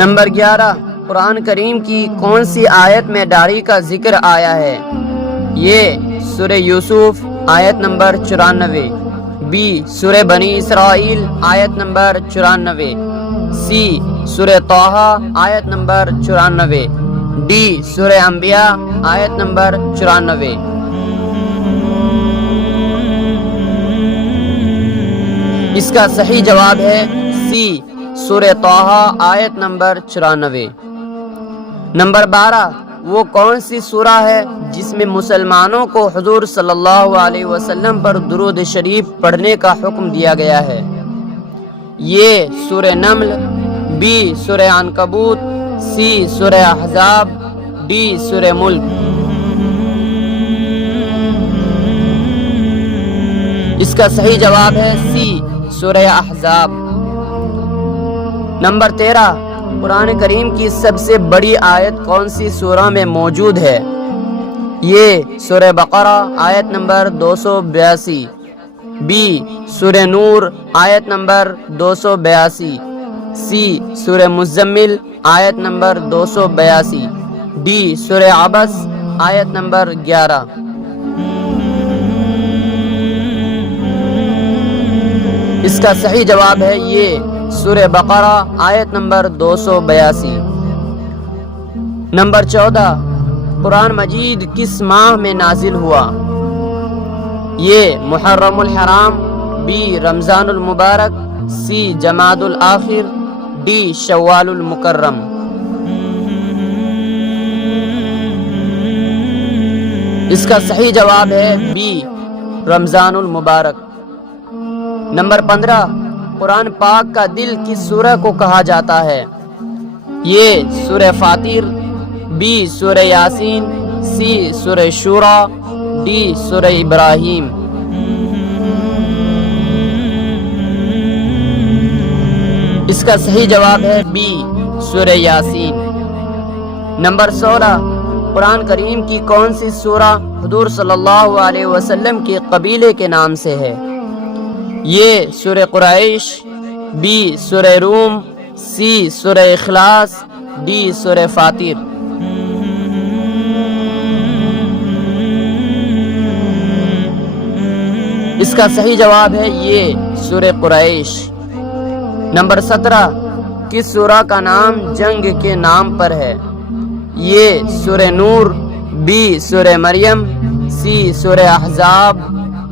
Number 11، قرآن کریم کی کون سی آیت میں داڑھی کا ذکر آیا ہے؟ یہ سورہ یوسف آیت نمبر 94، بی سورہ بنی اسرائیل آیت نمبر 94، سی سورہ طٰہٰ آیت نمبر 94، ڈی سورہ انبیاء آیت نمبر 94۔ اس کا صحیح جواب ہے سی سورہ طٰہٰ آیت نمبر 94۔ نمبر 12، وہ کون سی سورہ ہے جس میں مسلمانوں کو حضور صلی اللہ علیہ وسلم پر درود شریف پڑھنے کا حکم دیا گیا ہے؟ یہ سورہ نمل، بی سورہ عنکبوت، سی سورہ احزاب، ڈی سورہ ملک۔ اس کا صحیح جواب ہے سی سورہ احزاب۔ نمبر 13، قرآن کریم کی سب سے بڑی آیت کون سی سورہ میں موجود ہے؟ یہ سورہ بقرہ آیت نمبر 282، بی سورہ نور آیت نمبر 282، سی سورہ مزمل آیت نمبر 282، ڈی سورہ عبس آیت نمبر 11۔ اس کا صحیح جواب ہے یہ سورہ بقرہ آیت نمبر 282۔ نمبر 14، قرآن مجید کس ماہ میں نازل ہوا؟ یہ محرم الحرام، بی رمضان المبارک، سی جمادی الاخر، ڈی شوال المکرم۔ اس کا صحیح جواب ہے بی رمضان المبارک۔ نمبر 15، قرآن پاک کا دل کس سورہ کو کہا جاتا ہے؟ یہ سورہ فاطر، بی سورہ یاسین، سی سورہ شورى، ڈی سورہ ابراہیم۔ اس کا صحیح جواب ہے بی سورہ یاسین۔ نمبر 16، قرآن کریم کی کون سی سورہ حضور صلی اللہ علیہ وسلم کے قبیلے کے نام سے ہے؟ یہ سورہ قریش، بی سورہ روم، سی سورہ اخلاص، ڈی سورہ فاطر۔ اس کا صحیح جواب ہے یہ سورہ قریش۔ نمبر 17، کس سورہ کا نام جنگ کے نام پر ہے؟ یہ سورہ نور، بی سورہ مریم، سی سورہ احزاب،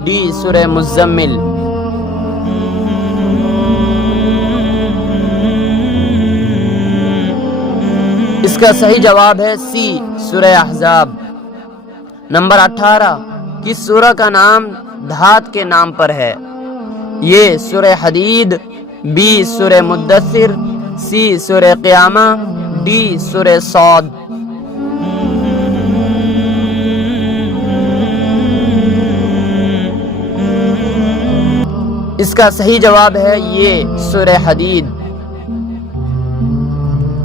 ڈی سورہ مزمل۔ اس کا صحیح جواب ہے سی سورہ احزاب۔ نمبر 18، کس سورہ کا نام دھات کے نام پر ہے؟ یہ سورہ حدید، بی سورہ مدثر، سی سورہ قیامہ، ڈی سورہ صاد۔ اس کا صحیح جواب ہے یہ سورہ حدید۔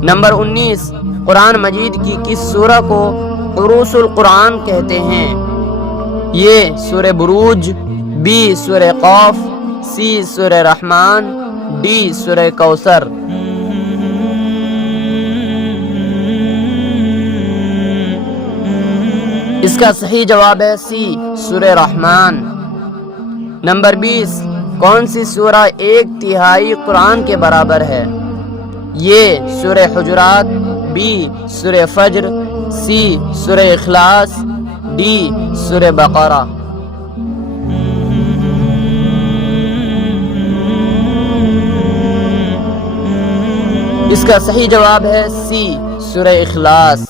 نمبر 19، قرآن مجید کی کس سورہ کو عروس القرآن کہتے ہیں؟ یہ سورہ بروج، بی سورہ قاف، سی سورہ رحمان، ڈی سورہ کوثر۔ اس کا صحیح جواب ہے سی سورہ رحمان۔ نمبر 20، کون سی سورہ 1/3 قرآن کے برابر ہے؟ یہ سورہ حجرات، بی سورہ فجر، سی سورہ اخلاص، ڈی سورہ بقرہ۔ اس کا صحیح جواب ہے سی سورہ اخلاص۔